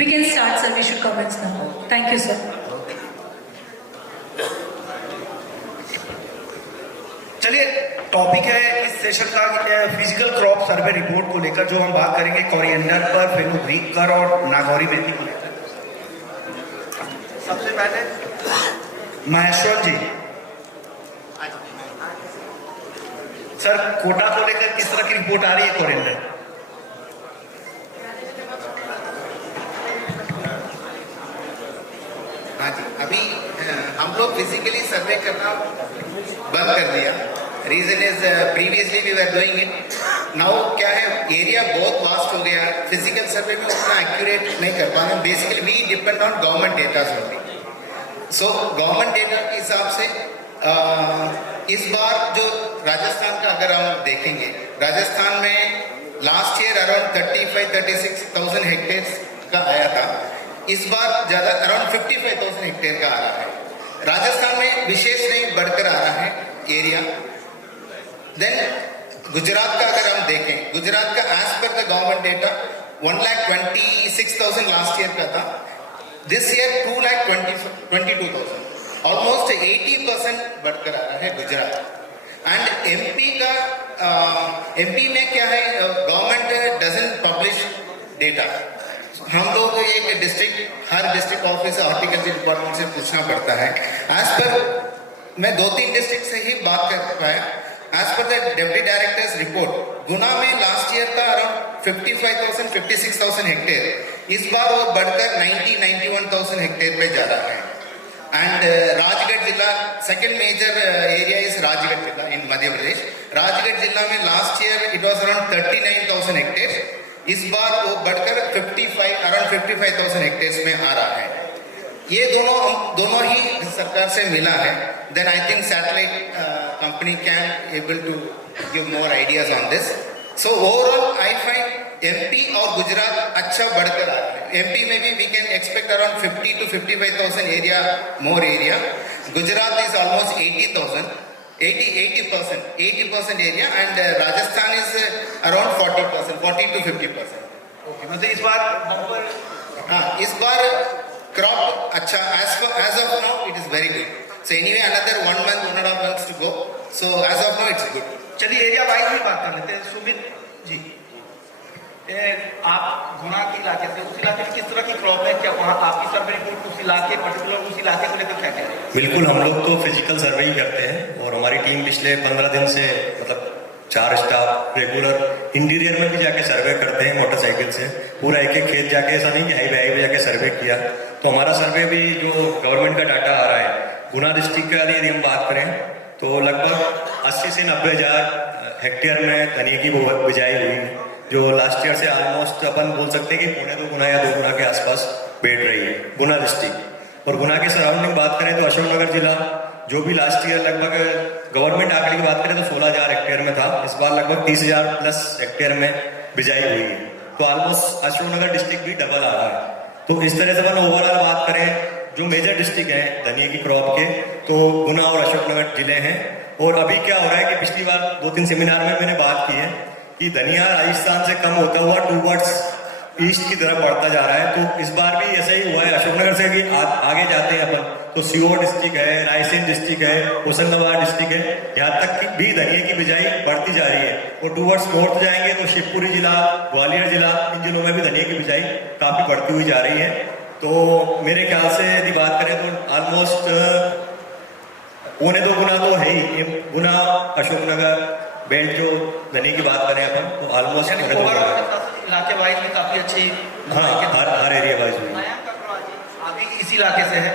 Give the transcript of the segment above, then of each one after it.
We can start, sir. We should commence now. Thank you, sir. चलिए, topic है इस session का physical crop survey report को लेकर, जो हम बात करेंगे कोरिएंडर पर, फेनुग्रीक कर और नागौरी मेथी को लेकर। सबसे पहले महेश्वर जी, सर कोटा को लेकर किस तरह की रिपोर्ट आ रही है कोरिएंडर? हाँ जी, अभी हम लोग फिजिकली सर्वे करना बंद कर दिया। Reason is previously we were doing it, now क्या है एरिया बहुत वास्ट हो गया, फिजिकल सर्वे में उतना एक्यूरेट नहीं कर पा रहे। Basically we depend on government data only. So government data के हिसाब से इस बार जो राजस्थान का अगर हम देखेंगे, राजस्थान में लास्ट ईयर अराउंड 35-36,000 हेक्टेयर का आया था। इस बार ज्यादा अराउंड 55,000 हेक्टेयर का आ रहा है। राजस्थान में विशेष नहीं बढ़कर आ रहा है एरिया। देन गुजरात का अगर हम देखें, गुजरात का as per the government data 1,26,000 last year का था। दिस ईयर 2,22,000, ऑलमोस्ट 80% बढ़कर आ रहा है गुजरात। एंड एमपी में क्या है, गवर्नमेंट डजंट पब्लिश डेटा। हम लोग एक डिस्ट्रिक्ट, हर डिस्ट्रिक्ट ऑफिस हॉर्टिकल्चर डिपार्टमेंट से पूछना पड़ता है। एज पर मैं 2-3 डिस्ट्रिक्ट से ही बात कर पाया। As per the deputy directors report, Guna में लास्ट ईयर था अराउंड 55,000-56,000 हेक्टेयर। इस बार वो बढ़कर 90,000-91,000 हेक्टेयर पे जा रहा है। एंड राजगढ़ जिला, second major area is Rajgarh जिला इन मध्य प्रदेश। राजगढ़ जिला में last year it was around 39,000 hectare. इस बार वो बढ़कर अराउंड 55,000 हेक्टेयर में आ रहा है। ये दोनों ही सरकार से मिला है। Then I think satellite company can able to give more ideas on this. So overall I find MP और गुजरात अच्छा बढ़कर आ रहा है। एमपी में भी we can expect around 50 to 55,000 area, more area. Gujarat is almost 80% area, and Rajasthan is around 40 to 50%। मतलब इस बार हाँ, इस बार क्रॉप अच्छा, as of now it is very good. So anyway another 1.5 months to go. So as of now it's good. चलिए area wise भी बात कर लेते हैं। सुमित जी, आप गुना के इलाके से, उस इलाके में किस तरह की क्रॉप है? क्या वहाँ आपकी सर्वे रिपोर्ट उस इलाके, पर्टिकुलर उस इलाके को लेकर क्या कह रहे हैं? बिल्कुल, हम लोग तो फिजिकल सर्वे ही करते हैं और हमारी टीम पिछले 15 दिन से, मतलब 4 स्टाफ रेगुलर इंटीरियर में भी जाके सर्वे करते हैं मोटरसाइकिल से। पूरा एक खेत जाके, ऐसा नहीं कि हाईवे जाके सर्वे किया। तो हमारा सर्वे भी जो गवर्नमेंट का डाटा आ रहा है, गुना डिस्ट्रिक्ट का यदि हम बात करें तो लगभग 80 से 90 हज़ार हेक्टेयर में धनिया की बिजाई हुई है, जो लास्ट ईयर से ऑलमोस्ट अपन बोल सकते हैं कि 1.25 गुना या 2 गुना के आसपास बैठ रही है गुना डिस्ट्रिक्ट। और गुना के सराउंडिंग बात करें तो अशोकनगर जिला, जो भी लास्ट ईयर लगभग गवर्नमेंट आंकड़े की बात करें तो 16,000 हेक्टेयर में था, इस बार लगभग 30,000 प्लस हेक्टेयर में बिजाई हुई है। तो ऑलमोस्ट अशोकनगर डिस्ट्रिक्ट भी डबल आ रहा है। तो इस तरह से अपन ओवरऑल बात करें, जो मेजर डिस्ट्रिक्ट हैं धनिया की क्रॉप के, तो गुना और अशोकनगर जिले हैं। और अभी क्या हो रहा है कि पिछली बार 2-3 सेमिनार में मैंने बात की है कि धनिया राजस्थान से कम होता हुआ टूवर्ड्स ईस्ट की तरफ बढ़ता जा रहा है। तो इस बार भी ऐसा ही हुआ है। अशोकनगर से भी आगे जाते हैं अपन तो सीहोर डिस्ट्रिक्ट है, रायसेन डिस्ट्रिक्ट है, होशंगाबाद डिस्ट्रिक्ट है, यहाँ तक कि भी धनिया की बिजाई बढ़ती जा रही है। और टूवर्ड्स नॉर्थ जाएंगे तो शिवपुरी जिला, ग्वालियर जिला, इन जिलों में भी धनिया की बिजाई काफी बढ़ती हुई जा रही है। तो मेरे ख्याल से यदि बात करें तो ऑलमोस्ट 1.25 गुना तो है ही। गुना अशोकनगर बेल्ट जो धनिया की बात करें अपन तो ऑलमोस्ट इलाके वाइज में काफी अच्छी, हाँ, हर एरिया वाइज में। आगे इसी इलाके से है,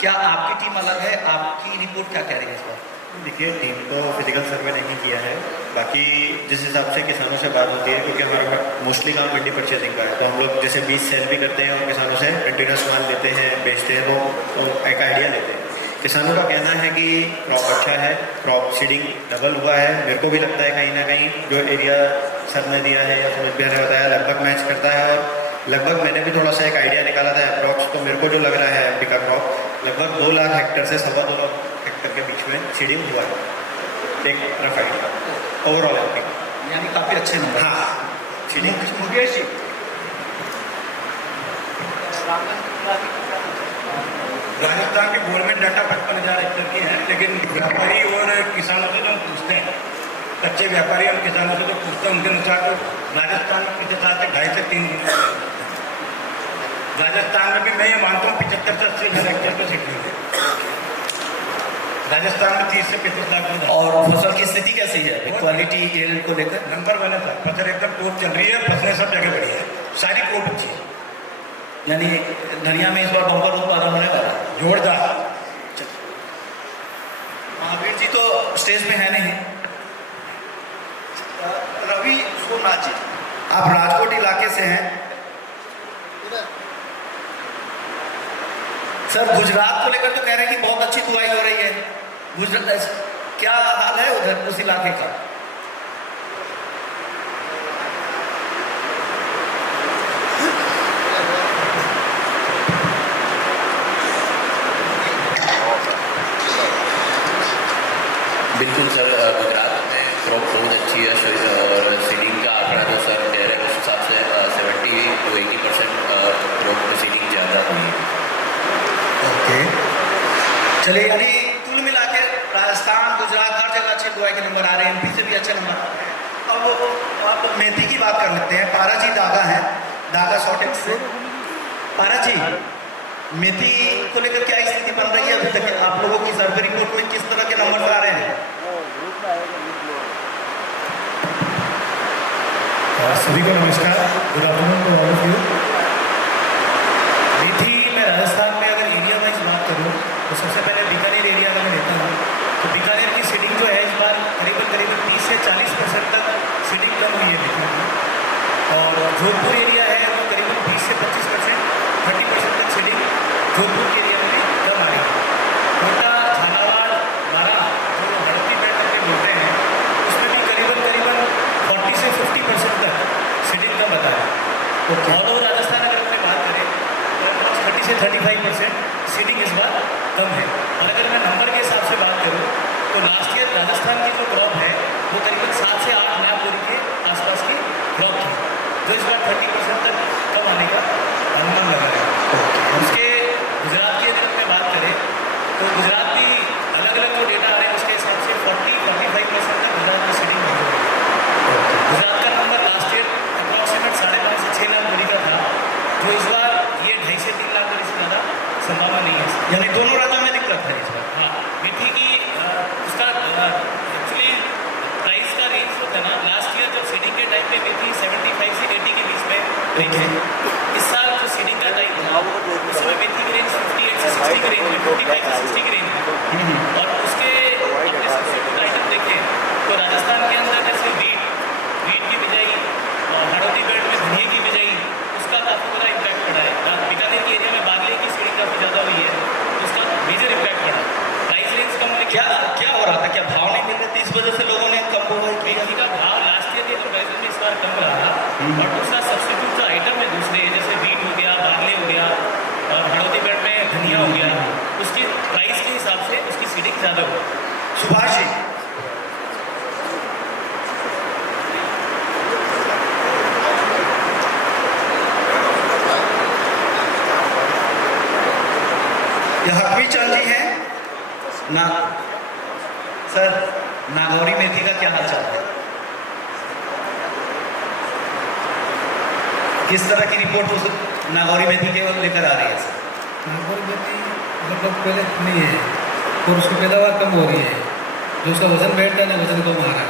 क्या आपकी टीम अलग है? आपकी रिपोर्ट क्या कह रही है इस बार? देखिए, टीम तो फिजिकल सर्वे नहीं किया है। बाकी जिस हिसाब से किसानों से बात होती है, क्योंकि हमारा मोस्टली काम मंडी परचेजिंग का है, तो हम लोग जैसे बीज सेल भी करते हैं और किसानों से कंटिन्यूस माल लेते हैं, बेचते हैं, तो एक आइडिया लेते हैं। किसानों का कहना है कि क्रॉप अच्छा है, क्रॉप सीडिंग डबल हुआ है। मेरे को भी लगता है कहीं ना कहीं जो एरिया सर ने दिया है या सुमित भैया ने बताया लगभग मैच करता है। और लगभग मैंने भी थोड़ा सा एक आइडिया निकाला था अप्रॉक्स, तो मेरे को जो लग रहा है एमपी का क्रॉप लगभग 2 लाख हेक्टेयर से 2.25 लाख हेक्टेयर के बीच में सीडिंग हुआ है, एक रफ आइडिया ओवरऑल एमपी, यानी काफी अच्छे नंबर। हाँ, सीडिंग। मुकेश जी, राजस्थान की गवर्नमेंट डाटा 55,000 हेक्टेयर की है, लेकिन व्यापारी और किसानों से जो हम पूछते हैं, कच्चे व्यापारी और किसानों से जो पूछते हैं, उनके अनुसार तो राजस्थान में पिछले साल से 2.5 से 3 गुना है। राजस्थान में भी मैं ये मानता हूँ 75 से 80,000 हेक्टेयर का सिटी है। राजस्थान में 30 से 35 लाख लोग हैं। और फसल की स्थिति कैसी है क्वालिटी yield को लेकर? नंबर 1 है सर, फसल एकदम टॉप चल रही है, फसलें सब जगह बढ़िया है, सारी क्रॉप अच्छी है, यानी धनिया में इस बार बम्पर उत्पादन होने वाला है। जोरदार। महावीर जी तो स्टेज पे है नहीं। रवि सोमनाथ जी, आप राजकोट इलाके से हैं। सर गुजरात को लेकर तो कह रहे हैं कि बहुत अच्छी दुआई हो रही है, गुजरात क्या हाल है उधर उस इलाके का? बिल्कुल सर, गुजरात में क्रॉप बहुत अच्छी है और सीडिंग का आंकड़ा जो सर कह रहे हैं उस हिसाब से 70 to 80% क्रॉप में सीडिंग ज़्यादा हुई है। ओके, चलिए, यानी कुल मिला के राजस्थान गुजरात हर जगह अच्छे दुआई के नंबर आ रहे हैं, एमपी से भी अच्छे नंबर आ रहे हैं। अब मेथी की बात कर लेते हैं। पारा जी दागा है, दागा शॉर्टेज से। पारा जी, मेथी को लेकर क्या स्थिति बन रही है अभी तक? आप लोगों की सर्वे रिपोर्ट में किस तरह के नंबर आ रहे हैं? सभी को नमस्कार, good afternoon to all of you. मेथी में राजस्थान में अगर एरिया वाइज बात करूँ तो सबसे पहले बीकानेर एरिया का मैं लेता हूँ, तो बीकानेर की सीडिंग जो है इस बार करीबन 30 से 40% तक सीडिंग कम हुई है मेथी की। और जोधपुर एरिया है वो करीबन 20 से 25%, 30% तक सीडिंग जोधपुर के एरिया में कम आ रही है। कोटा, झालावाड़, बारा जो हड़प्पी बेल्ट अपने बोलते हैं उसमें भी करीबन 40 से 50% तक सीडिंग कम बता रहा है। ऑल ओवर राजस्थान अगर अपने बात करें तो 30 से 35% सीडिंग इस बार कम है। और अगर मैं नंबर के हिसाब से बात करूँ तो लास्ट ईयर राजस्थान की जो क्रॉप है वो करीबन 7 से 8 लाख बोरी के आसपास की क्रॉप थी, जो इस बार 30% तक कम आने का अनुमान लगा है। उसके गुजरात की अगर अपने बात करें तो गुजरात की अलग अलग जो डेटा आ रहे हैं उसके हिसाब से 40-45% तक गुजरात में सीडिंग मौजूद है। गुजरात का नंबर लास्ट ईयर अप्रॉक्सीमेट 5.5 से 6 लाख बोरी का था, जो इस बार ये 2.5 से 3 लाख बोरी से ज़्यादा संभावना नहीं है। यानी दोनों राज्यों में दिक्कत है इस बार। हाँ, मेथी की उसका एक्चुअली प्राइस का रेंज जो था ना, लास्ट ईयर जब सीडिंग के टाइम पे मेथी 75 से 80 के बीच में रेंज थी। इस साल जो सीडिंग का टाइम था उस समय मेथी की रेंज 58 से 60 की रेंज में, 55 से 60 की रेंज में। और उसके अपने सब्सिट्यूट आइटम देखें तो राजस्थान के अंदर जैसे वीट की बिजाई, हड़ौती बेल्ट में धनिया की बिजाई, उसका काफ़ी बड़ा इम्पैक्ट पड़ा है। बीकानेर के एरिया में बागले की सीडिंग काफ़ी ज़्यादा हुई है, उसका मेजर इम्पैक्ट पड़ा। प्राइस रेंज कम होने क्या क्या हो रहा था? क्या भाव नहीं मिल रहे थे, इस वजह से लोगों ने कम हो गई? मेथी का भाव लास्ट ईयर के कंपेरिजन में इस बार कम रहा। और दूसरा सब्सिट्यूट जो आइटम है दूसरे, जैसे वीट हो गया, बागले हो गया और हड़ौती बेल्ट में धनिया हो गया, उसकी प्राइस के हिसाब से उसकी सीडिंग ज़्यादा हो। सुभाष जी, यह हकवी चंद जी हैं ना सर। नागौरी मेथी का क्या हाल चाल है? किस तरह की रिपोर्ट उस नागौरी मेथी के लेकर आ रही है सर? नागौर मेथी लगभग पहले नहीं है और उसकी पैदावार कम हो रही है, जो उसका वजन बैठता है ना वजन कम आ रहा है।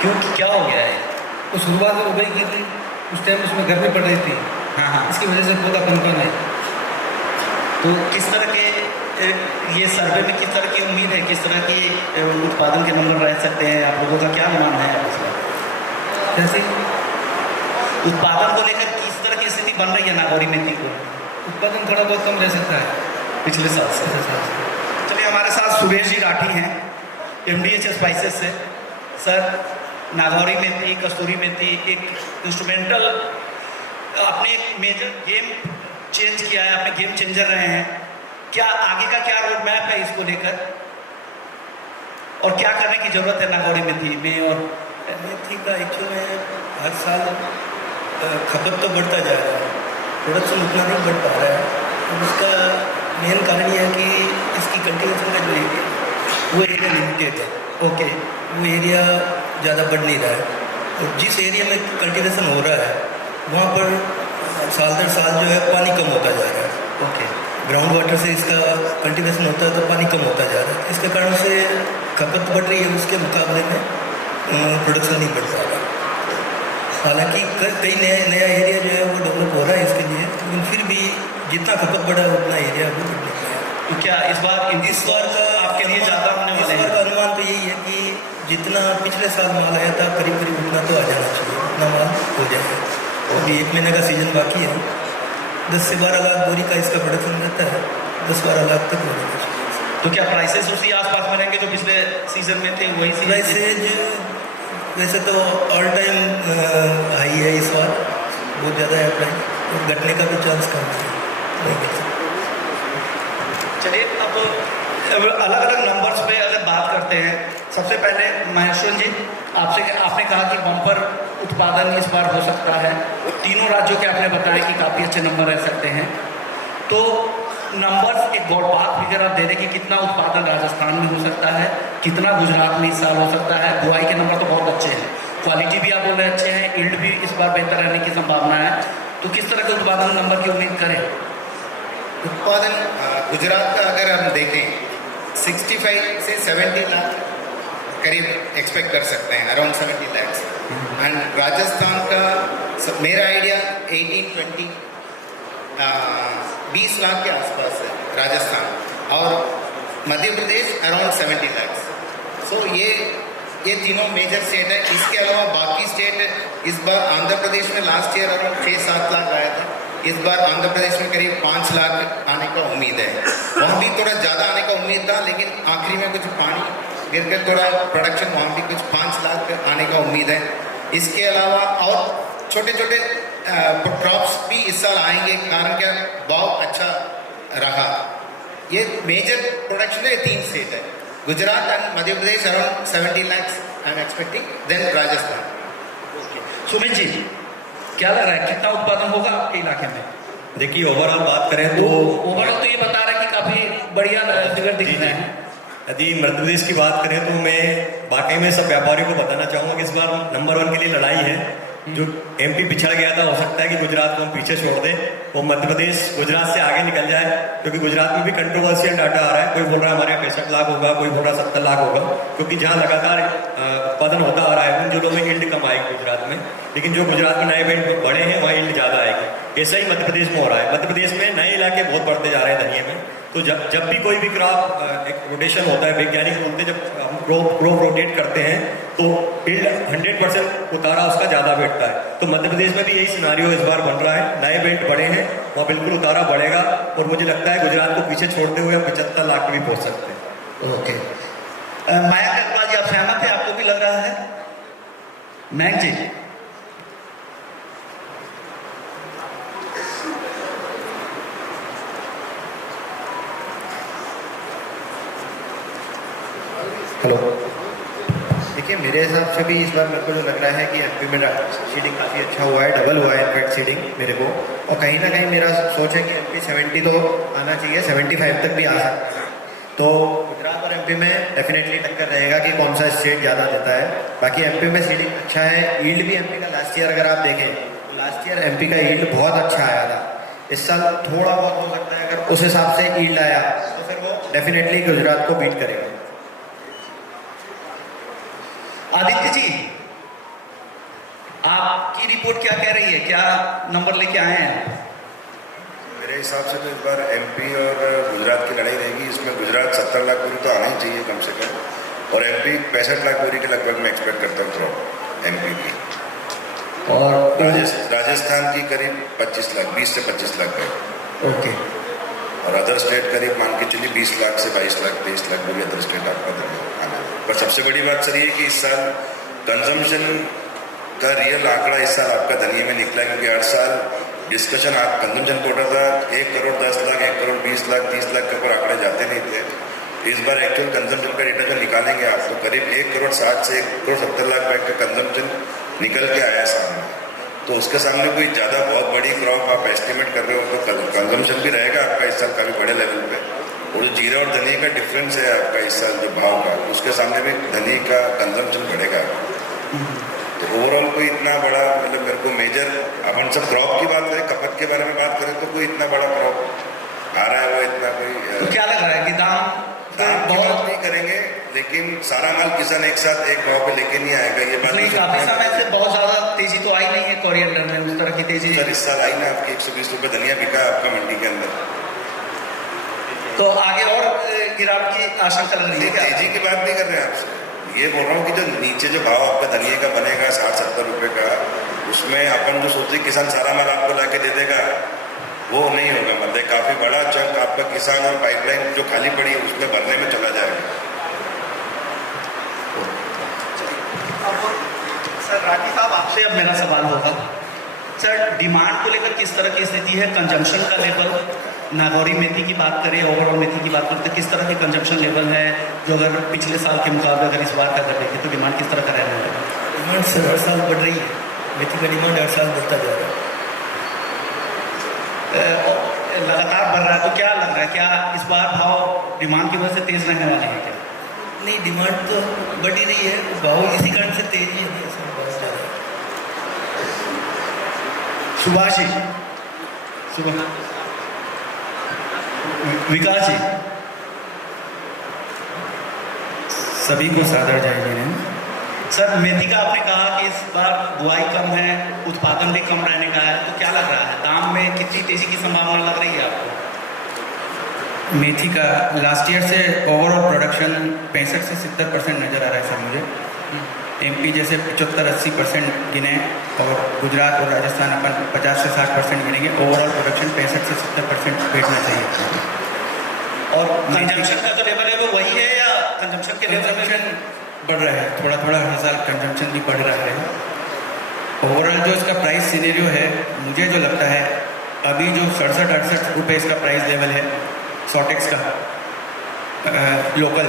क्यों, क्या हो गया है? तो शुरुआत में उगाई की थी, उस टाइम उसमें गर्मी पड़ रही थी, हाँ, इसकी वजह से पौधा पनपन है। तो किस तरह के ये सर्वे में किस तरह की उम्मीद है, किस तरह की उत्पादन के नंबर रह सकते हैं? आप लोगों का क्या अनुमान है जैसे उत्पादन को लेकर किस तरह की स्थिति बन रही है नागौरी मेथी को? उत्पादन थोड़ा बहुत कम रह सकता है पिछले साल से। चलिए, हमारे साथ सुरेश जी राठी हैं MDH स्पाइसेस से। सर, नागौरी मेथी, कस्तूरी मेथी एक इंस्ट्रूमेंटल, आपने एक मेजर गेम चेंज किया है, आपने गेम चेंजर रहे हैं। क्या आगे का क्या रोड मैप है इसको लेकर, और क्या करने की जरूरत है नागौरी मेथी में? और मेथी का एक्चुअल में हर साल खपत तो बढ़ता जा रहा है, प्रोडक्शन उतना नहीं बढ़ पा रहा है। अब उसका मेन कारण ये है कि इसकी कल्टीवेशन का जो एरिया वो एरिया लिमिटेड है। ओके, वो एरिया ज़्यादा बढ़ नहीं रहा है, और जिस एरिया में कल्टीवेशन हो रहा है वहाँ पर साल दर साल जो है पानी कम होता जा रहा है। ओके, ग्राउंड वाटर से इसका कल्टीवेशन होता है तो पानी कम होता जा रहा है, इसके कारण से खपत बढ़ रही है, उसके मुकाबले में प्रोडक्शन नहीं बढ़ पा रहा। हालांकि कई नया एरिया जो है वो डेवलप हो रहा है इसके लिए, लेकिन फिर भी जितना खपत बढ़ा है उतना एरिया अभी बढ़ नहीं पाया। तो क्या इस बार का आपके लिए ज़्यादा होने वाले इस बार हैं? का अनुमान तो यही है कि जितना पिछले साल माल आया था करीब करीब उतना तो आ जाना चाहिए, उतना माल हो जाएगा। अभी 1 महीने का सीजन बाकी है, 10 से 12 लाख बोरी का इसका प्रोडक्शन रहता है, 10-12 लाख तक हो जाना चाहिए। तो क्या प्राइसेस उसी आसपास में रहेंगे जो पिछले सीजन में थे, वही सीजन? प्राइसेज वैसे तो ऑल टाइम हाई है इस बार, बहुत ज़्यादा है प्राइस, और घटने का भी चांस कम है, नहीं गिर सकता। चलिए, अब अलग अलग नंबर्स पे अगर बात करते हैं, सबसे पहले महेश्वर जी आपने कहा कि बम्पर उत्पादन इस बार हो सकता है, तीनों राज्यों के आपने बताया कि काफ़ी अच्छे नंबर रह सकते हैं। तो नंबर्स एक बॉलपार्क फिगर आप दे दें कि कितना उत्पादन राजस्थान में हो सकता है, कितना गुजरात में इस साल हो सकता है। बुआई के नंबर तो बहुत अच्छे हैं, क्वालिटी भी आप बोल रहे अच्छे हैं, यील्ड भी इस बार बेहतर रहने की संभावना है, तो किस तरह के उत्पादन नंबर की उम्मीद करें? उत्पादन गुजरात का अगर हम देखें 65 से 70 लाख करीब एक्सपेक्ट कर सकते हैं, अराउंड 70 लैक्स। एंड राजस्थान का मेरा आइडिया 18-20 20 लाख के आसपास है राजस्थान, और मध्य प्रदेश अराउंड 70 लैक्स। सो ये तीनों मेजर स्टेट है। इसके अलावा बाकी स्टेट, इस बार आंध्र प्रदेश में लास्ट ईयर अराउंड 6-7 लाख आया था, इस बार आंध्र प्रदेश में करीब 5 लाख आने का उम्मीद है। वहाँ भी थोड़ा ज़्यादा आने का उम्मीद था, लेकिन आखिरी में कुछ पानी गिर कर थोड़ा प्रोडक्शन वहाँ भी कुछ 5 लाख आने का उम्मीद है। इसके अलावा और छोटे छोटे क्रॉप्स भी इस साल आएंगे, कारण क्या भाव अच्छा रहा। ये मेजर प्रोडक्शन है, 3 स्टेट है, Gujarat and Madhya Pradesh around 70 lakhs I am expecting, then Rajasthan. Sumit ji, क्या लग रहा है कितना उत्पादन होगा आपके इलाके में? देखिए, ओवरऑल बात करें तो ओवरऑल तो ये बता रहा है कि काफ़ी बढ़िया फिगर दिख रहे हैं। यदि मध्य प्रदेश की बात करें तो मैं वाकई में सब व्यापारियों को बताना चाहूँगा कि इस बार नंबर 1 के लिए लड़ाई है। जो एमपी पिछड़ गया था, हो सकता है कि गुजरात को हम पीछे छोड़ दें, वो मध्य प्रदेश गुजरात से आगे निकल जाए, क्योंकि गुजरात में भी कंट्रोवर्शियल डाटा आ रहा है। कोई बोल रहा है हमारे यहाँ 65 लाख होगा, कोई बोल रहा है 70 लाख होगा, क्योंकि जहाँ लगातार उत्पादन होता आ रहा है उन जिलों में यील्ड कम आएगी गुजरात में, लेकिन जो गुजरात में नए बेल्ट बड़े हैं वहाँ यील्ड ज़्यादा आएगी। ऐसा ही मध्य प्रदेश में हो रहा है। मध्य प्रदेश में नए इलाके बहुत बढ़ते जा रहे हैं धनिये में। तो जब भी कोई भी क्रॉप एक रोटेशन होता है, वैज्ञानिक बोलते हैं जब हम क्रॉप रोटेट करते हैं तो यील्ड 100% उतारा उसका ज़्यादा बैठता है। तो मध्य प्रदेश में भी यही सिनारियो इस बार बन रहा है, नए बेल्ट बड़े हैं, वहाँ बिल्कुल उतारा बढ़ेगा, और मुझे लगता है गुजरात को पीछे छोड़ते हुए हम 75 लाख भी पहुँच सकते हैं। ओके, माया कटवा जी, आप सहमत है? आपको भी लग रहा है? मैंग जी, हेलो, देखिए मेरे हिसाब से भी इस बार मेरे को जो लग रहा है कि एमपी में सीडिंग काफ़ी अच्छा हुआ है, डबल हुआ है इनफैक्ट सीडिंग मेरे को, और कहीं ना कहीं मेरा सोच है कि एमपी 70 तो आना चाहिए, 75 तक भी आ सकता है। तो गुजरात और एमपी में डेफिनेटली टक्कर रहेगा कि कौन सा स्टेट ज़्यादा देता है। बाकी एमपी में सीडिंग अच्छा है, यील्ड भी एमपी का लास्ट ईयर अगर आप देखें तो लास्ट ईयर एमपी का यील्ड बहुत अच्छा आया था। इस साल थोड़ा बहुत हो सकता है, अगर उस हिसाब से यील्ड आया तो फिर वो डेफिनेटली गुजरात को बीट करेगा। आदित्य जी, आपकी रिपोर्ट क्या कह रही है, क्या नंबर लेके आए हैं? मेरे हिसाब से तो इस बार एमपी और गुजरात की लड़ाई रहेगी। इसमें गुजरात 70 लाख बोरी तो आना ही चाहिए कम से कम, और एमपी 65 लाख बोरी के लगभग मैं एक्सपेक्ट करता हूँ क्रॉप एमपी की, और राजस्थान की करीब 25 लाख, 20 से 25 लाख है। ओके, और अदर स्टेट करीब मान के चलिए 20 लाख से 22 लाख 23 लाख बोरी अदर स्टेट आपका आना। पर सबसे बड़ी बात सर ये कि इस साल कंजम्पशन का रियल आंकड़ा इस साल आपका धनिये में निकला, क्योंकि हर साल डिस्कशन आप कंजम्पशन कोटा था 1 करोड़ 10 लाख, 1 करोड़ 20 लाख 30 लाख के ऊपर आंकड़े जाते नहीं थे। इस बार एक्चुअल कंजम्पशन का डेटा जो निकालेंगे आप तो करीब 1 करोड़ 60 से 1 करोड़ 70 लाख बैग का कंजम्पशन निकल के आया सामने। तो उसके सामने कोई ज़्यादा बहुत बड़ी क्रॉप आप एस्टिमेट कर रहे हो तो कंजम्पशन भी रहेगा आपका इस साल काफ़ी बड़े लेवल पे। और जो जीरा और धनिया का डिफरेंस है आपका इस साल जो भाव का, उसके सामने भी धनिया का कंजम्पशन बढ़ेगा। तो ओवरऑल कोई इतना बड़ा मतलब मेरे को मेजर, अपन सब क्रॉप की बात करें, खपत के बारे में बात करें तो कोई इतना बड़ा क्रॉप आ रहा है वो इतना कोई तो क्या लग रहा है कि दाम की बात नहीं करेंगे, लेकिन सारा माल किसान एक साथ एक भाव पे लेके नहीं आएगा। ये बात नहीं, काफी समय से बहुत ज्यादा तेजी तो आई नहीं है कोरिएंडर में, उस तरह की तेजी। सर इस साल आई ना आपकी 120 रुपये धनिया बिका आपका मंडी के अंदर, तो आगे और गिरावट की आशंका लग रही है क्या? तेजी की बात नहीं कर रहे हैं आपसे, ये बोल रहा हूँ कि जो नीचे जो भाव आपका धनिया का बनेगा 60-70 रुपये का, उसमें अपन जो सोचे किसान सारा माल आपको ला के दे देगा, वो नहीं होगा। मतलब काफी बड़ा चंक आपका किसान और पाइपलाइन जो खाली पड़ी है उसमें भरने में चला जाएगा। सर राठी साहब, आपसे अब मेरा सवाल होगा सर, डिमांड को लेकर किस तरह की स्थिति है? कंजम्पशन का लेवल, नागौरी मेथी की बात करें, ओवरऑल मेथी की बात करें तो किस तरह की कंजम्पशन लेवल है, जो अगर पिछले साल के मुकाबले अगर इस बार का अगर देखें तो डिमांड किस तरह का रहने वाला है? डिमांड सर हर साल बढ़ रही है, मेथी का डिमांड हर साल बढ़ता जा रहा है, लगातार बढ़ रहा है। तो क्या लग रहा है, क्या इस बार भाव डिमांड की वजह से तेज रहने वाले हैं क्या? नहीं डिमांड तो बढ़ ही रही है, भाव इसी कारण से तेजी है सर, बहुत ज़्यादा। सुभाष जी, विकास जी, सभी को सादर जय हिंद। सर मेथी का आपने कहा कि इस बार बुआई कम है, उत्पादन भी कम रहने का है, तो क्या लग रहा है दाम में कितनी तेजी की संभावना लग रही है आपको? मेथी का लास्ट ईयर से ओवरऑल प्रोडक्शन 65 से 70% नज़र आ रहा है सर मुझे। एमपी जैसे 75-80% गिने और गुजरात और राजस्थान अपन 50 से 60% गिनेंगे। ओवरऑल प्रोडक्शन 65 से 70% बैठना चाहिए। और कंजम्पशन का तो लेवल है वो वही है या कंजम्पशन के लेवल में बढ़ रहा है, थोड़ा थोड़ा हर साल कंजम्पशन भी बढ़ रहा है। ओवरऑल जो इसका प्राइस सिनेरियो है, मुझे जो लगता है अभी जो 67-68 रुपये इसका प्राइस लेवल है सॉटेक्स का लोकल,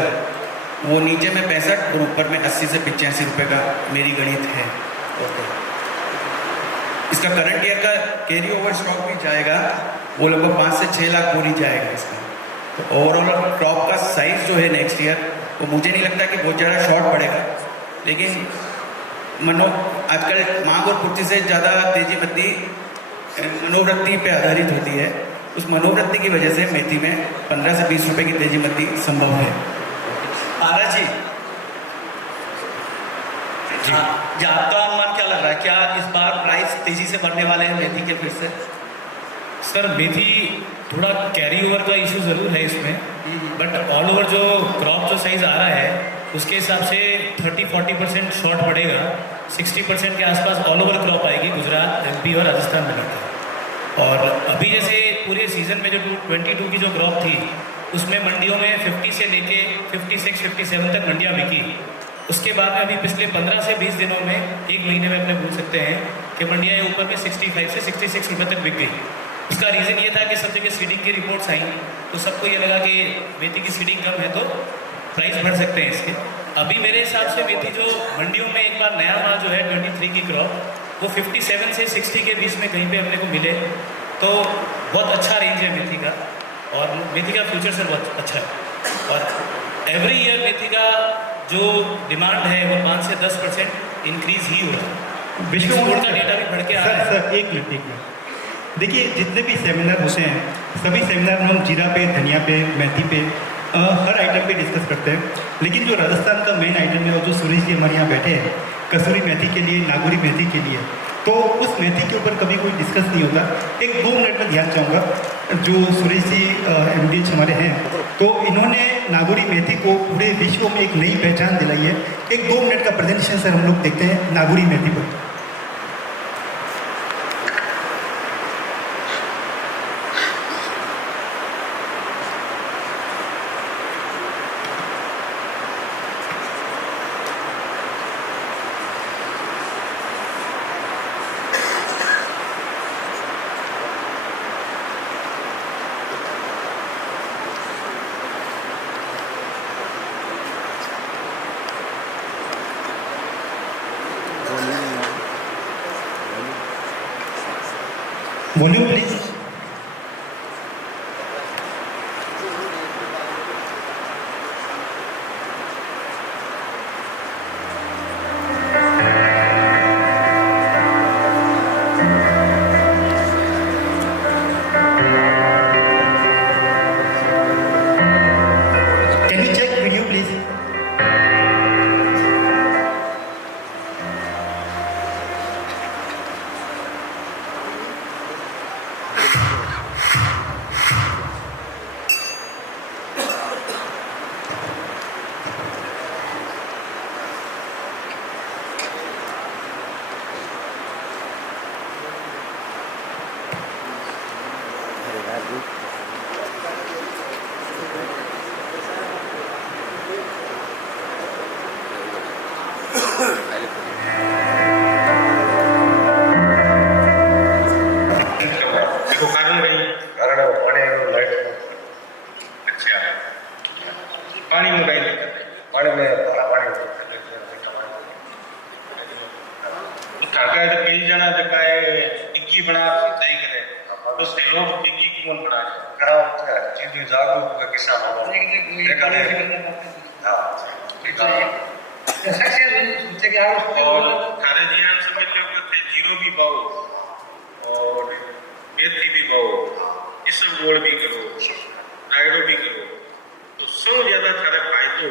वो नीचे में 65 और ऊपर में 80 से 85 रुपये का मेरी गणित है। ओके, इसका करंट ईयर का कैरी ओवर स्टॉक भी जाएगा, वो लगभग 5 से 6 लाख बोरी जाएगा इसका। तो ओवरऑल क्रॉप का साइज जो है नेक्स्ट ईयर वो मुझे नहीं लगता कि बहुत ज़्यादा शॉर्ट पड़ेगा, लेकिन आजकल मांग और पूर्ति से ज़्यादा तेजी मती मनोवृत्ति पे आधारित होती है। उस मनोवृत्ति की वजह से मेथी में 15 से 20 रुपये की तेजी मती संभव है। आरा जी, आपका अनुमान क्या लग रहा है, क्या इस बार प्राइस तेजी से बढ़ने वाले हैं मेथी के फिर से? सर मेथी थोड़ा कैरी ओवर का इशू ज़रूर है इसमें, बट ऑल ओवर जो क्रॉप जो साइज़ आ रहा है उसके हिसाब से 30-40% शॉर्ट पड़ेगा, 60% के आसपास ऑल ओवर क्रॉप आएगी गुजरात, एमपी और राजस्थान में लगता है। और अभी जैसे पूरे सीज़न में जो 22 की जो क्रॉप थी उसमें मंडियों में 50 से लेके 56-57 तक मंडियाँ बिकी। उसके बाद में अभी पिछले 15 से 20 दिनों में, एक महीने में अपने बोल सकते हैं कि मंडियाँ ऊपर में 65 से 66 रुपये तक बिक गई। उसका रीज़न ये था कि सब जगह सीडिंग की रिपोर्ट्स आई, तो सबको ये लगा कि मेथी की सीडिंग कम है तो प्राइस बढ़ सकते हैं इसके। अभी मेरे हिसाब से मेथी जो मंडियों में एक बार नया माल जो है 23 की क्रॉप वो 57 से 60 के बीच में कहीं पे अपने को मिले तो बहुत अच्छा रेंज है मेथी का, और मेथी का फ्यूचर सर बहुत अच्छा है। और एवरी ईयर मेथी का जो डिमांड है वो 5 से 10% इंक्रीज ही हो रहा है। विश्व बोर्ड का डेटा भी बढ़ के आ रहा है। सर एक मिनट देखिए, जितने भी सेमिनार होते हैं सभी सेमिनार में हम जीरा पे, धनिया पे, मेथी पे हर आइटम पे डिस्कस करते हैं, लेकिन जो राजस्थान का मेन आइटम है और जो सुरेश जी हमारे यहाँ बैठे हैं कसूरी मेथी के लिए, नागौरी मेथी के लिए, तो उस मेथी के ऊपर कभी कोई डिस्कस नहीं होता। 1-2 मिनट में ध्यान चाहूँगा, जो सुरेश जी MD हमारे हैं, तो इन्होंने नागौरी मेथी को पूरे विश्व में एक नई पहचान दिलाई है। 1-2 मिनट का प्रेजेंटेशन सर हम लोग देखते हैं नागौरी मेथी पर। बोलने volume please. Can you check video please? देखो कारण नहीं कारण है पानी लाइट अच्छा पानी में कहीं पानी में पानी काका कई जना जका है डिग्गी बना सही करे तो सहयोग डिग्गी की कौन बना करा चीज जागरूक का किस्सा हां और थारे ध्यान समझ लो कि जीरो भी पाओ और मेथी भी पाओ इसबगोल भी करो रायडो भी करो तो सौ ज्यादा थारे फायदो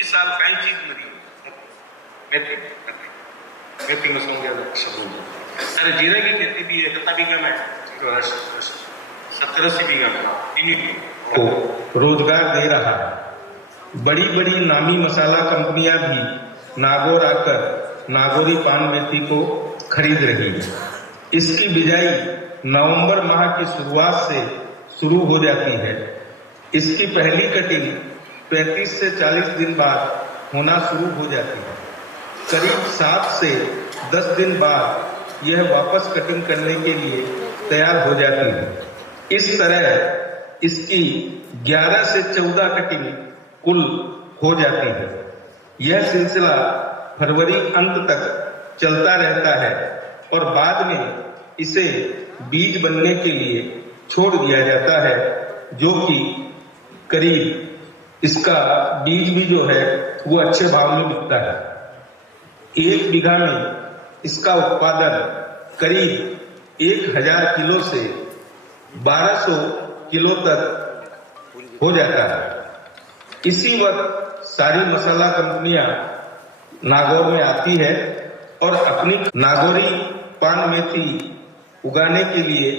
इस साल कई चीज नहीं मेथी में सौ ज्यादा सबूत अरे जीरे की खेती भी है कितना बीघा में 70-80 बीघा में को रोजगार दे रहा है। बड़ी बड़ी नामी मसाला कंपनियां भी नागौर आकर नागौरी पान मेथी को खरीद रही है। इसकी बिजाई नवंबर माह की शुरुआत से शुरू हो जाती है। इसकी पहली कटिंग 35 से 40 दिन बाद होना शुरू हो जाती है। करीब 7 से 10 दिन बाद यह वापस कटिंग करने के लिए तैयार हो जाती है। इस तरह इसकी 11 से 14 कटिंग कुल हो जाती है। यह सिलसिला फरवरी अंत तक चलता रहता है और बाद में इसे बीज बनने के लिए छोड़ दिया जाता है, जो कि करीब इसका बीज भी जो है वो अच्छे भाव में बिकता है। 1 बीघा में इसका उत्पादन करीब 1000 किलो से 1200 किलो तक हो जाता है। इसी वक्त सारी मसाला कंपनियां नागौर में आती है और अपनी नागौरी पान मेथी उगाने के लिए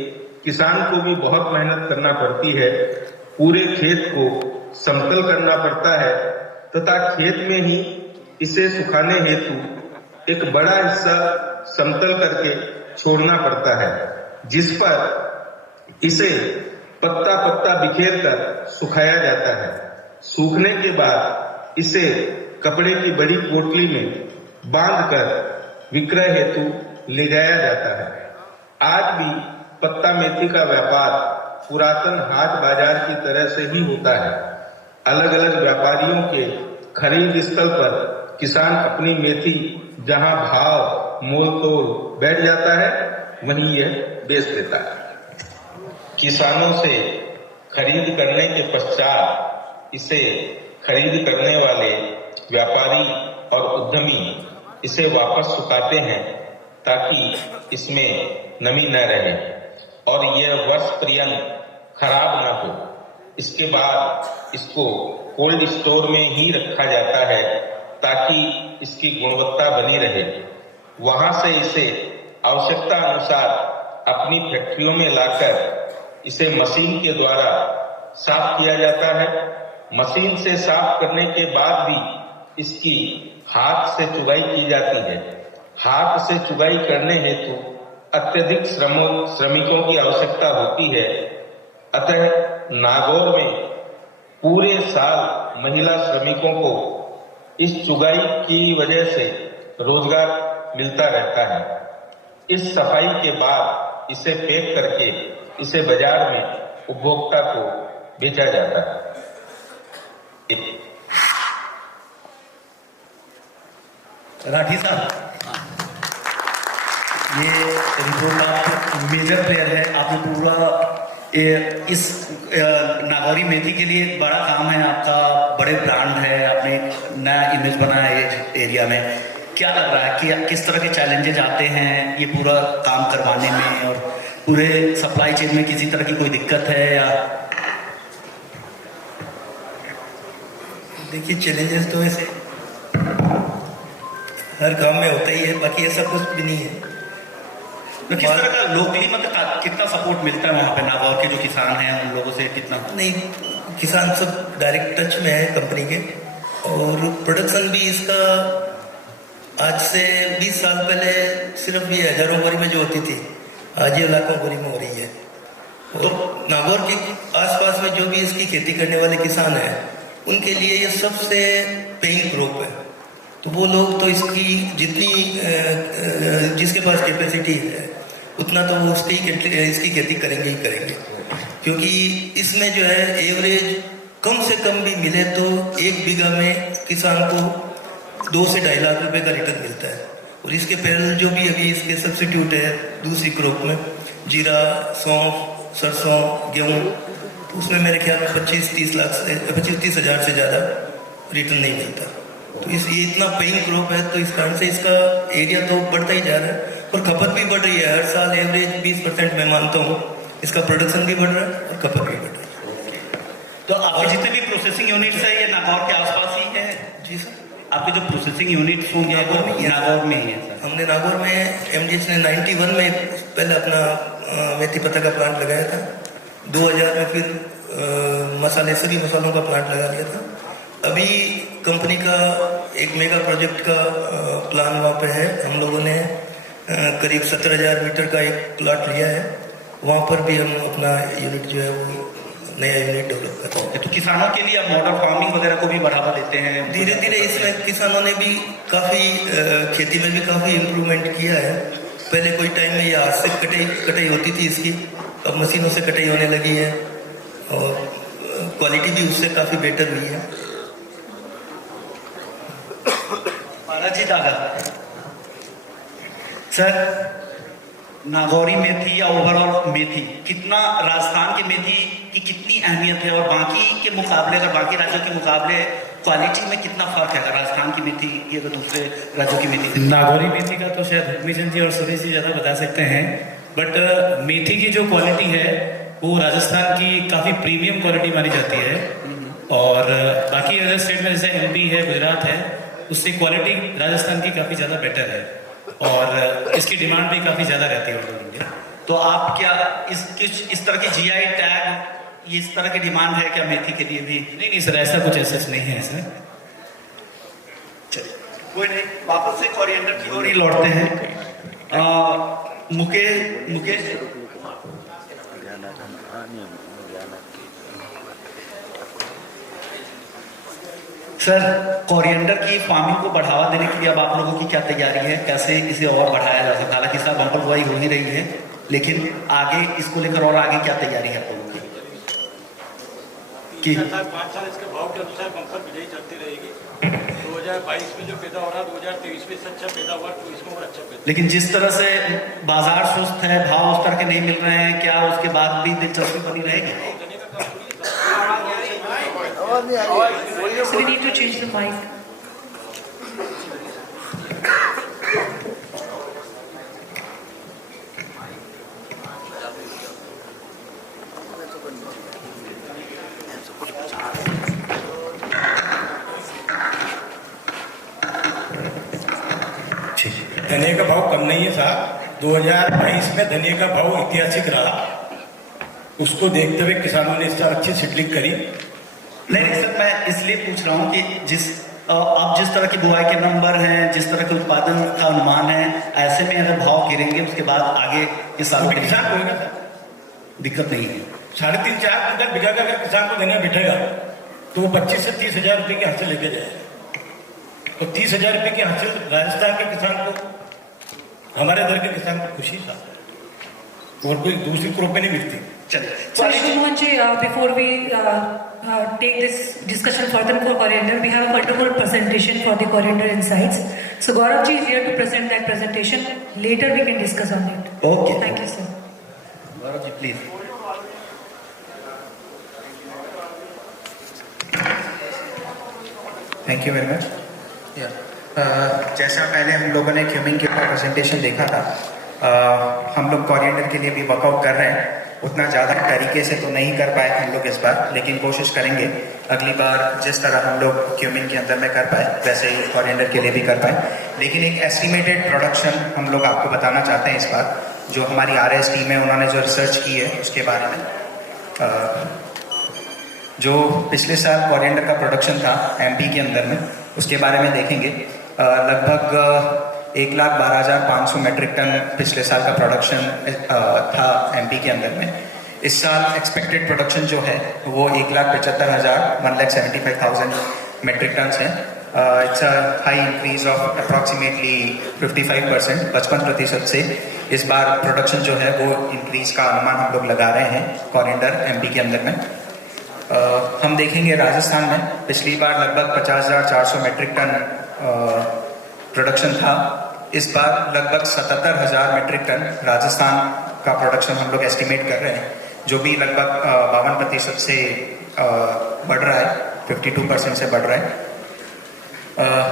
किसान को भी बहुत मेहनत करना पड़ती है। पूरे खेत को समतल करना पड़ता है तथा खेत में ही इसे सुखाने हेतु एक बड़ा हिस्सा समतल करके छोड़ना पड़ता है, जिस पर इसे पत्ता पत्ता बिखेर कर सुखाया जाता है। सूखने के बाद इसे कपड़े की बड़ी पोटली में बांधकर विक्रय हेतु ले जाया जाता है। आज भी पत्ता मेथी का व्यापार पुरातन हाट बाजार की तरह से ही होता है। अलग अलग व्यापारियों के खरीद स्थल पर किसान अपनी मेथी जहां भाव मोल तोल बैठ जाता है वहीं यह बेच देता है। किसानों से खरीद करने के पश्चात इसे खरीद करने वाले व्यापारी और उद्यमी इसे वापस सुखाते हैं ताकि इसमें नमी न रहे और यह वर्ष पर्यंत खराब न हो। इसके बाद इसको कोल्ड स्टोर में ही रखा जाता है ताकि इसकी गुणवत्ता बनी रहे। वहां से इसे आवश्यकता अनुसार अपनी फैक्ट्रियों में लाकर इसे मशीन के द्वारा साफ किया जाता है। मशीन से साफ करने के बाद भी इसकी हाथ से चुगाई की जाती है। हाथ से चुगाई करने हेतु अत्यधिक श्रमिकों की आवश्यकता होती है। अतः नागौर में पूरे साल महिला श्रमिकों को इस चुगाई की वजह से रोजगार मिलता रहता है। इस सफाई के बाद इसे पैक करके इसे बाजार में उपभोक्ता को बेचा जाता है। राठी साहब, ये रिपोर्ट आप मेजर प्लेयर है, आपने पूरा इस नागौरी मेथी के लिए एक बड़ा काम है आपका, बड़े ब्रांड है, आपने एक नया इमेज बनाया है एरिया में। क्या लग रहा है कि किस तरह के चैलेंजेज आते हैं ये पूरा काम करवाने में, और पूरे सप्लाई चेन में किसी तरह की कोई दिक्कत है या? देखिए चैलेंजेस तो ऐसे हर काम में होता ही है, बाकी ऐसा कुछ भी नहीं है। तो किस तरह का लोकली मतलब कितना सपोर्ट मिलता है वहाँ पे नागौर के जो किसान हैं उन लोगों से कितना? नहीं, किसान सब डायरेक्ट टच में है कंपनी के, और प्रोडक्शन भी इसका आज से 20 साल पहले सिर्फ ये हजारों बोरी में जो होती थी, आज ये लाखों बोरी में हो रही है। और नागौर के आसपास में जो भी इसकी खेती करने वाले किसान हैं उनके लिए ये सबसे पेइंग क्रॉप है। तो वो लोग तो इसकी जितनी जिसके पास कैपेसिटी है उतना तो वो इसकी खेती करेंगे ही करेंगे, क्योंकि इसमें जो है एवरेज कम से कम भी मिले तो 1 बीघा में किसान को 2 से 2.5 लाख रुपए का रिटर्न मिलता है। और इसके पैरेलल जो भी अभी इसके सब्सिट्यूट है दूसरी क्रॉप में, जीरा, सौंफ, सरसों, गेहूँ, तो उसमें मेरे ख्याल में 25-30 हज़ार से ज़्यादा रिटर्न नहीं मिलता। तो ये इतना पेइंग क्रॉप है, तो इस कारण से इसका एरिया तो बढ़ता ही जा रहा है और खपत भी बढ़ रही है। हर साल एवरेज 20% मैं मानता हूँ इसका प्रोडक्शन भी बढ़ रहा है और खपत भी बढ़ रही है। तो आपके जितने भी प्रोसेसिंग यूनिट्स है ये नागौर के आसपास ही है? जी सर, आपके जो प्रोसेसिंग यूनिट्स होंगे वो नागौर में ही है सर? हमने नागौर में MDH ने 91 में पहले अपना मेथी पत्ता का प्लांट लगाया था, 2000 में फिर सभी मसालों का प्लांट लगा लिया था। अभी कंपनी का एक मेगा प्रोजेक्ट का प्लान वहाँ पे है। हम लोगों ने करीब 17,000 मीटर का एक प्लाट लिया है, वहाँ पर भी हम अपना यूनिट जो है वो नया यूनिट डेवलप करते हैं। तो किसानों के लिए अब मॉडल फार्मिंग वगैरह को भी बढ़ावा देते हैं? धीरे धीरे इसमें किसानों ने भी काफ़ी खेती में भी काफ़ी इम्प्रूवमेंट किया है। पहले कोई टाइम में ये हाथ से कटाई होती थी इसकी, अब मशीनों से कटाई होने लगी है और क्वालिटी भी उससे काफ़ी बेटर हुई है। महाराज दादा सर, नागौरी मेथी या ओवरऑल मेथी कितना, राजस्थान के मेथी की कितनी अहमियत है और बाकी के मुकाबले, अगर बाकी राज्यों के मुकाबले क्वालिटी में कितना फर्क है अगर राजस्थान की मेथी की अगर दूसरे राज्यों की मेथी? नागौरी मेथी का तो शायद हुक्मीचंद जी और सुरेश जी ज़्यादा बता सकते हैं, बट मेथी की जो क्वालिटी है वो राजस्थान की काफ़ी प्रीमियम क्वालिटी मानी जाती है। और बाकी अदर स्टेट में जैसे MP है, गुजरात है, उससे क्वालिटी राजस्थान की काफ़ी ज़्यादा बेटर है और इसकी डिमांड भी काफ़ी ज़्यादा रहती है ऑल ओवर इंडिया। तो आप क्या इस तरह की GI टैग, इस तरह की डिमांड है क्या मेथी के लिए भी? नहीं सर, ऐसा कुछ ऐसा नहीं है इसमें। चलिए कोई नहीं, वापस से कोरिएंडर की ओर ही लौटते हैं। मुकेश सर, कोरिएंडर की फार्मिंग को बढ़ावा देने के लिए अब आप लोगों की क्या तैयारी है? कैसे इसे और बढ़ाया जा सकता है? हालांकि साहब बम्पर बुआई हो ही रही है, लेकिन आगे इसको लेकर और आगे क्या तैयारी है आप लोगों की? 5 साल इसके भाव के अनुसार बम्पर बिजाई चलती रहेगी। 2022 में जो पैदा हो रहा, 2023 में अच्छा पैदा हुआ, 24 में और अच्छा पैदा। लेकिन जिस तरह से बाजार सुस्त है, भाव उस तरह के नहीं मिल रहे हैं, क्या उसके बाद भी दिलचस्पी बनी रहेगी? So we need to change the mic. धनिया का भाव कम नहीं है साहब। 2022 में धनिया का भाव ऐतिहासिक रहा, उसको देखते हुए किसानों ने इस साल अच्छी सीडलिंग करी। नहीं सर, मैं इसलिए पूछ रहा हूँ कि अब जिस तरह की बुआई के नंबर हैं, जिस तरह के उत्पादन का अनुमान है, ऐसे में अगर भाव गिरेंगे उसके बाद आगे किसान को किसान होगा सर, दिक्कत नहीं है। 3.5-4 क्विंटल बिका का अगर किसान को धनिया बिठेगा तो वो 25 से 30 हजार रुपये की हासिल लेके जाएगा। तो 30 हजार रुपये की हासिल राजस्थान के किसान को, हमारे इधर के किसान को खुशी था, और कोई दूसरी क्रॉप में नहीं मिलती। So Shimohan ji, before we take this discussion further for coriander, we have a wonderful presentation for the coriander insights. So Gaurav ji is here to present that presentation. Later we can discuss on it. Okay. Thank you, sir. Gaurav ji, please. Thank you very much. जैसा पहले हम लोगों ने क्यूमिंग के ऊपर presentation देखा था, हम लोग कोरिएंडर के लिए भी वर्कआउट कर रहे हैं। उतना ज़्यादा तरीके से तो नहीं कर पाए हम लोग इस बार, लेकिन कोशिश करेंगे अगली बार जिस तरह हम लोग क्यूमिंग के अंदर में कर पाए वैसे ही कोरिएंडर के लिए भी कर पाए। लेकिन एक एस्टिमेटेड प्रोडक्शन हम लोग आपको बताना चाहते हैं इस बार। जो हमारी RS टीम है उन्होंने जो रिसर्च की है उसके बारे में, जो पिछले साल कोरिएंडर का प्रोडक्शन था MP के अंदर में, उसके बारे में देखेंगे। लगभग 1,12,500 मेट्रिक टन पिछले साल का प्रोडक्शन था MP के अंदर में। इस साल एक्सपेक्टेड प्रोडक्शन जो है वो 1,75,000 मेट्रिक टन है। It's a high increase of approximately 55%, 55% से इस बार प्रोडक्शन जो है वो इंक्रीज का अनुमान हम लोग लगा रहे हैं कोरिएंडर MP के अंदर में। हम देखेंगे राजस्थान में पिछली बार लगभग 50,400 मेट्रिक टन प्रोडक्शन था। इस बार लगभग 77,000 मेट्रिक टन राजस्थान का प्रोडक्शन हम लोग एस्टिमेट कर रहे हैं, जो भी लगभग 52% से बढ़ रहा है, 52% से बढ़ रहा है।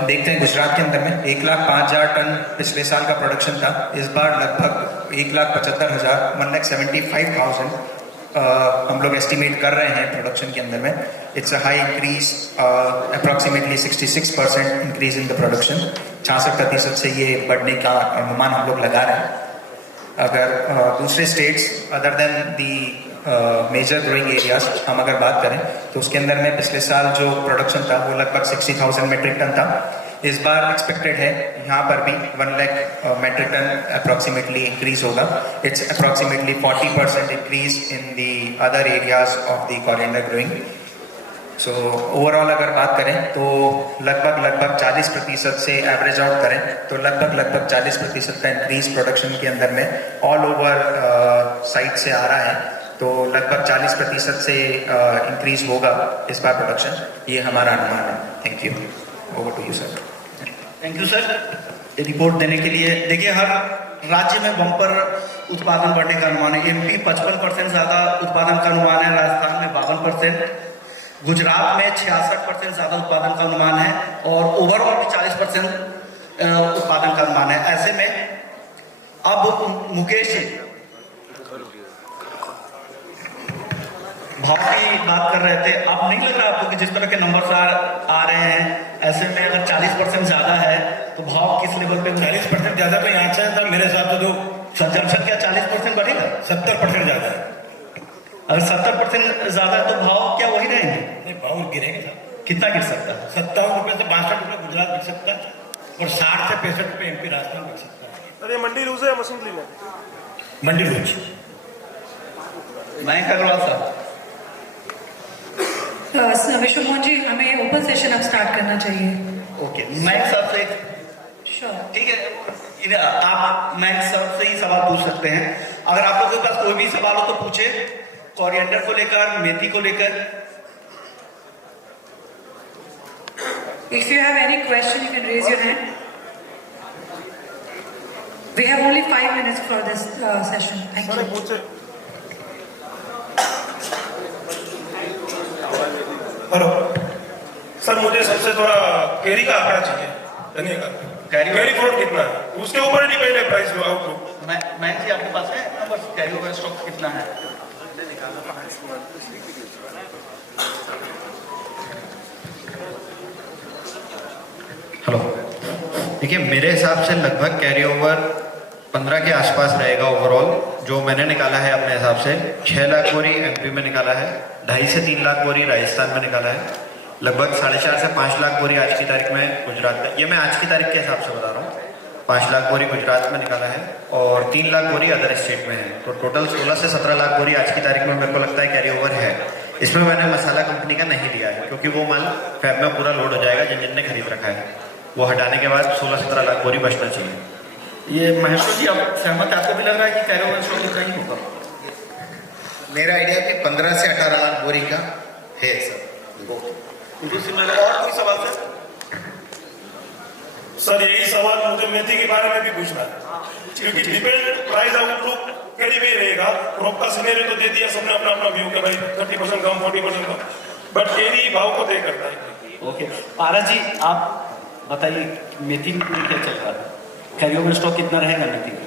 देखते हैं गुजरात के अंदर में 1,05,000 टन पिछले साल का प्रोडक्शन था। इस बार लगभग 1,75,000 1,75,000 हम लोग एस्टिमेट कर रहे हैं प्रोडक्शन के अंदर में। It's a high increase, approximately 66% increase in the production. 66% से ये बढ़ने का अनुमान हम लोग लगा रहे हैं। अगर दूसरे states other than the major growing areas हम अगर बात करें तो उसके अंदर में पिछले साल जो प्रोडक्शन था वो लगभग 60,000 मेट्रिक टन था। इस बार एक्सपेक्टेड है यहाँ पर भी 1 lakh metric ton approximately increase होगा। It's approximately 40% increase in the other areas of the coriander growing. So overall अगर बात करें तो लगभग 40% से एवरेज आउट करें तो लगभग 40% का इंक्रीज प्रोडक्शन के अंदर में ऑल ओवर साइट से आ रहा है। तो लगभग 40% से इंक्रीज होगा इस बार प्रोडक्शन, ये हमारा अनुमान है। Thank you. Over to you sir. Thank you sir ये रिपोर्ट देने के लिए। देखिए हर राज्य में बम्पर उत्पादन बढ़ने का अनुमान है। MP 55% ज़्यादा उत्पादन का अनुमान है, राजस्थान में 52%, गुजरात में 66% ज़्यादा उत्पादन का अनुमान है और ओवरऑल 40% उत्पादन का अनुमान है। ऐसे में अब मुकेश भाव की बात कर रहे थे। अब नहीं लग रहा आपको कि जिस तरह के नंबर आ रहे हैं, ऐसे में अगर 40% ज़्यादा है तो भाव किस लेवल पे? 40% ज़्यादा तो यहाँ से था मेरे हिसाब से। तो कंजम्पशन क्या 40% बढ़ेगा? 70% ज़्यादा है। अगर 70% ज़्यादा है तो भाव क्या वही रहेंगे? नहीं, भाव गिरेगा साहब। कितना गिर सकता है? 57 रुपये से 62 रुपये गुजरात बिक सकता है और 60 से 65 रुपये MP राजस्थान बिक सकता है। अरे मंडी लूज है, मशीन क्लीन है। मंडी लूज। बैंक अग्रवाल साहब। विश्व मोहन जी, हमें ओपन सेशन अब स्टार्ट करना चाहिए। ओके, मैं साहब से ठीक है, आप मैं साहब से ही सवाल पूछ सकते हैं। अगर आप लोगों के पास कोई भी सवाल हो तो पूछे, कोरिएंडर को लेकर, मेथी को लेकर। If you have any question, you can raise your hand. We have only 5 minutes for this session. Thank you. Hello sir, मुझे सबसे थोड़ा कैरी का आंकड़ा चाहिए धनिया का। कैरी फॉर्म कितना है उसके ऊपर डिपेंड है प्राइस आउटलुक। मैं जी आपके पास है नंबर, कैरी ओवर स्टॉक कितना है? हेलो, देखिए मेरे हिसाब से लगभग कैरी ओवर 15 के आसपास रहेगा ओवरऑल। जो मैंने निकाला है अपने हिसाब से 6 लाख बोरी MP में निकाला है, 2.5 से 3 लाख बोरी राजस्थान में निकाला है, लगभग 4.5 से 5 लाख बोरी आज की तारीख में गुजरात में, ये मैं आज की तारीख के हिसाब से बता रहा हूँ, 5 लाख बोरी गुजरात में निकाला है और 3 लाख बोरी अदर स्टेट में है। तो टोटल 16 से 17 लाख बोरी आज की तारीख में मेरे को लगता है कैरी ओवर है। इसमें मैंने मसाला कंपनी का नहीं लिया है क्योंकि वो माल फैब में पूरा लोड हो जाएगा जिनने खरीद रखा है, वो हटाने के बाद 16-17 लाख बोरी बचना चाहिए। ये महेश्वर जी, आप सहमत, आपको भी लग रहा है कि कैरी ओवर स्टॉक इतना ही होगा? मेरा आइडिया कि 15 से 18 लाख बोरी का है सर। और कोई सवाल सर यही सवाल मुझे मेथी के बारे में भी पूछना है, क्योंकि डिपेंड प्राइस आउटलुक कहीं भी रहेगा। क्रॉप का सिनेरियो तो दे दिया सबने अपना अपना व्यू कि भाई 30% कम 40% कम, बट केरी भाव को तय करता है। ओके पारस जी आप बताइए मेथी में क्या चल रहा है, कैरी ओवर स्टॉक कितना रहेगा मेथी का?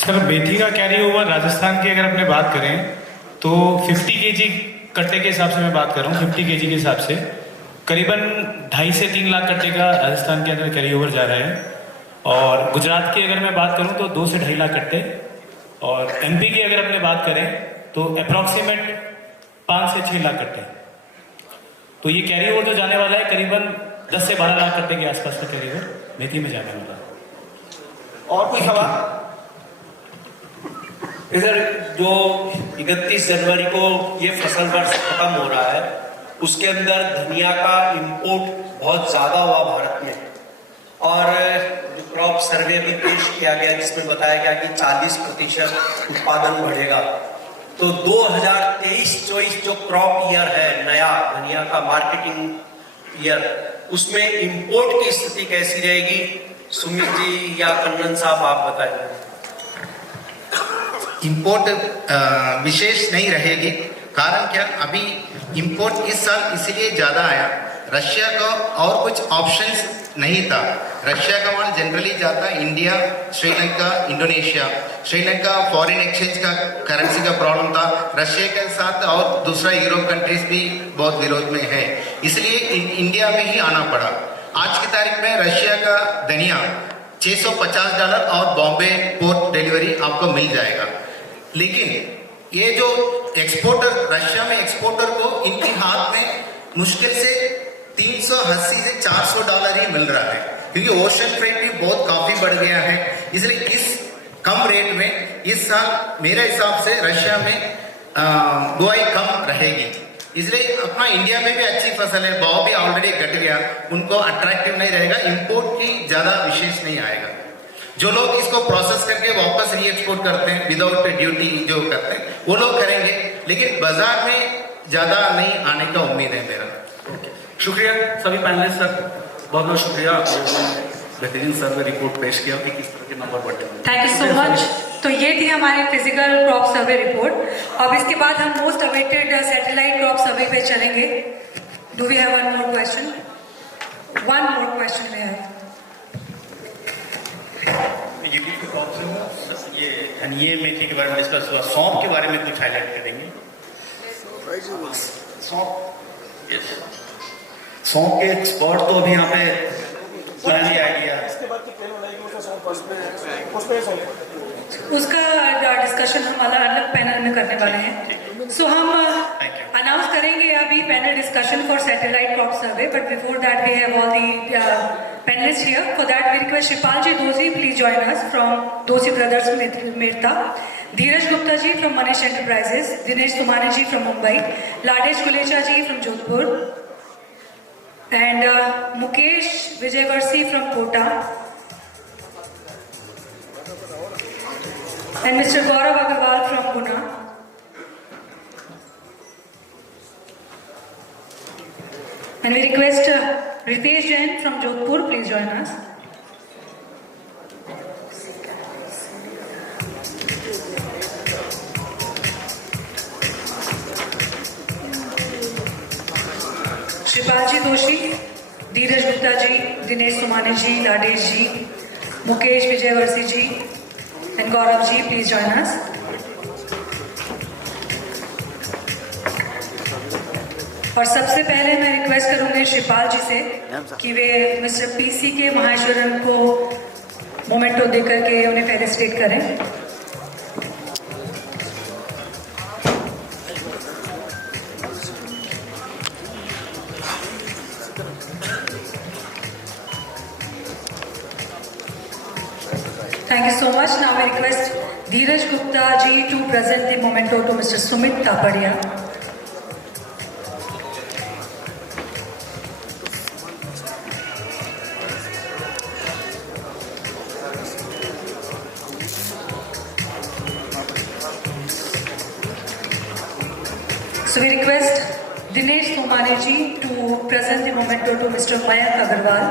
सर मेथी का कैरी ओवर राजस्थान की अगर अपने बात करें तो 50 केजी कट्टे के हिसाब से मैं बात कर रहा हूँ, 50 केजी के हिसाब से करीबन 2.5 से 3 लाख कट्टे का राजस्थान के अंदर कैरी ओवर जा रहा है। और गुजरात की अगर मैं बात करूं तो 2 से 2.5 लाख कट्टे, और एमपी की अगर अपने बात करें तो अप्रॉक्सीमेट 5 से 6 लाख कट्टे। तो ये कैरी ओवर जो जाने वाला है करीबन 10 से 12 लाख कट्टे के आसपास का कैरी ओवर मेथी में जाने वाला है। और कोई सवाल? इधर जो 31 जनवरी को ये फसल वर्ष खत्म हो रहा है, उसके अंदर धनिया का इंपोर्ट बहुत ज्यादा हुआ भारत में, और जो क्रॉप सर्वे भी पेश किया गया जिसमें बताया गया कि 40% उत्पादन बढ़ेगा। तो 2023-24 जो क्रॉप ईयर है नया धनिया का मार्केटिंग ईयर, उसमें इंपोर्ट की स्थिति कैसी रहेगी? सुमित जी या कन्नन साहब आप बताएंगे। इंपोर्ट विशेष नहीं रहेगी। कारण क्या, अभी इंपोर्ट इस साल इसलिए ज़्यादा आया, रशिया का और कुछ ऑप्शंस नहीं था। रशिया का माल जनरली जाता India, Sri Lanka, Indonesia. Sri Lanka foreign exchange का करेंसी का प्रॉब्लम था, रशिया के साथ और दूसरा यूरोप कंट्रीज भी बहुत विरोध में है, इसलिए इंडिया में ही आना पड़ा। आज की तारीख में रशिया का धनिया $650 और बॉम्बे पोर्ट डिलीवरी आपको मिल जाएगा। लेकिन ये जो एक्सपोर्टर, रशिया में एक्सपोर्टर को इनके हाथ में मुश्किल से $380 से $400 ही मिल रहा है, क्योंकि ओशन फ्रेट भी बहुत काफी बढ़ गया है। इसलिए इस कम रेट में इस साल मेरे हिसाब से रशिया में बुआई कम रहेगी, इसलिए अपना इंडिया में भी अच्छी फसल है, भाव भी ऑलरेडी घट गया, उनको अट्रैक्टिव नहीं रहेगा, इंपोर्ट की ज्यादा विशेष नहीं आएगा। जो लोग इसको प्रोसेस करके वापस री एक्सपोर्ट करते हैं विदाउट ड्यूटी जो करते हैं वो लोग करेंगे, लेकिन बाजार में ज्यादा नहीं आने का उम्मीद है मेरा। शुक्रिया सभी पैनलिस्ट सर, बहुत बहुत शुक्रिया, बेहतरीन सर्वे रिपोर्ट पेश किया कि किस तरह के नंबर बढ़े। Thank you so much. तो ये थी हमारी फिजिकल क्रॉप सर्वे रिपोर्ट। अब इसके बाद हम most awaited satellite crop survey पे चलेंगे। Do we have one more question? One more question we have. ये धनिया मेथी के बारे में डिस्कस हुआ, सौंफ के बारे में कुछ हाईलाइट करेंगे? सौंफ के एक्सपर्ट तो अभी यहाँ पे प्लान आइडिया उसका डिस्कशन हम अलग पैनल में करने वाले हैं। सो हम अनाउंस करेंगे अभी panel discussion for satellite crop survey, but before that we have all the panelists here. For that we request Shripalji Doshi please join us from Doshi Brothers Mehta, Dheeraj Gupta ji from Manish Enterprises, Dinesh Tumane ji from Mumbai, Ladesh Gulecha ji from Jodhpur, and Mukesh Vijayvarsi from Kota, and Mr. Gaurav Agarwal from Pune. And we request Ritesh Jain from Jodhpur, please join us. Shripalji Doshi, Dheeraj Gupta ji, Dinesh Tumane ji, Ladesh ji, Mukesh Vijayvarsi ji, and Gaurav ji, please join us. और सबसे पहले मैं request करूंगी श्रीपाल जी से कि वे mister PC के माहेश्वरन को memento देकर के उन्हें फेलिसिटेट करें। Thank you so much. Now I request Dheeraj Gupta ji to present the memento to Mr. Sumit Tapadia. So we request Dinesh Somani ji to present the memento to Mr. Mayank Agarwal.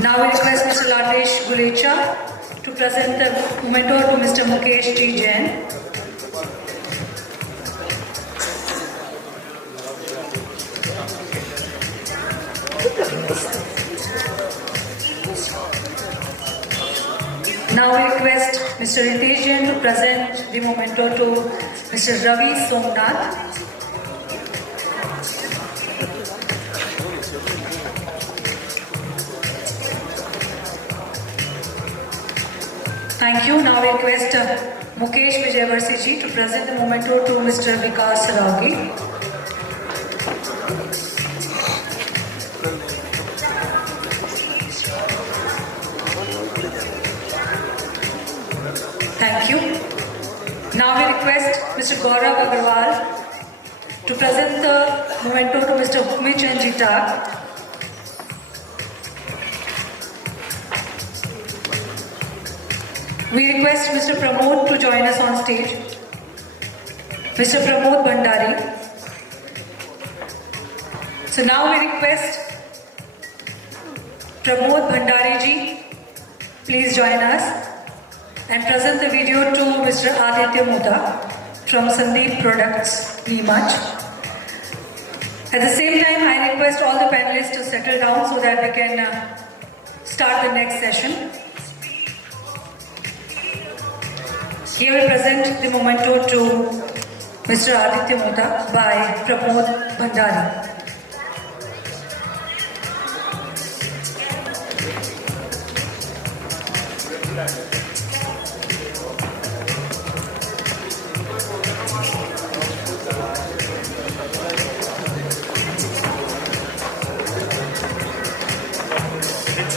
Now we request Mr. Latesh Gulecha to present the memento to Mr. Mukesh T. Jain. Now we request Mr. Ritesh Jain to present the memento to Mr. Ravi Somnath. Thank you. Now we request Mukesh Vijayvarsi ji to present the memento to Mr. Vikas Saraugi. Thank you. Now we request Mr. Gaurav Agarwal to present the memento to Mr. Hukmi Chandji Tak. We request Mr. Pramod to join us on stage. Mr. Pramod Bhandari. So now we request Pramod Bhandari ji, please join us and present the video to Mr. Aditya Mota from Sandeep Products, Neemuch. At the same time, I request all the panelists to settle down so that we can start the next session. Here we present the memento to Mr. Aditya Mota by Pramod Bhandari.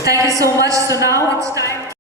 Thank you so much. So now it's time.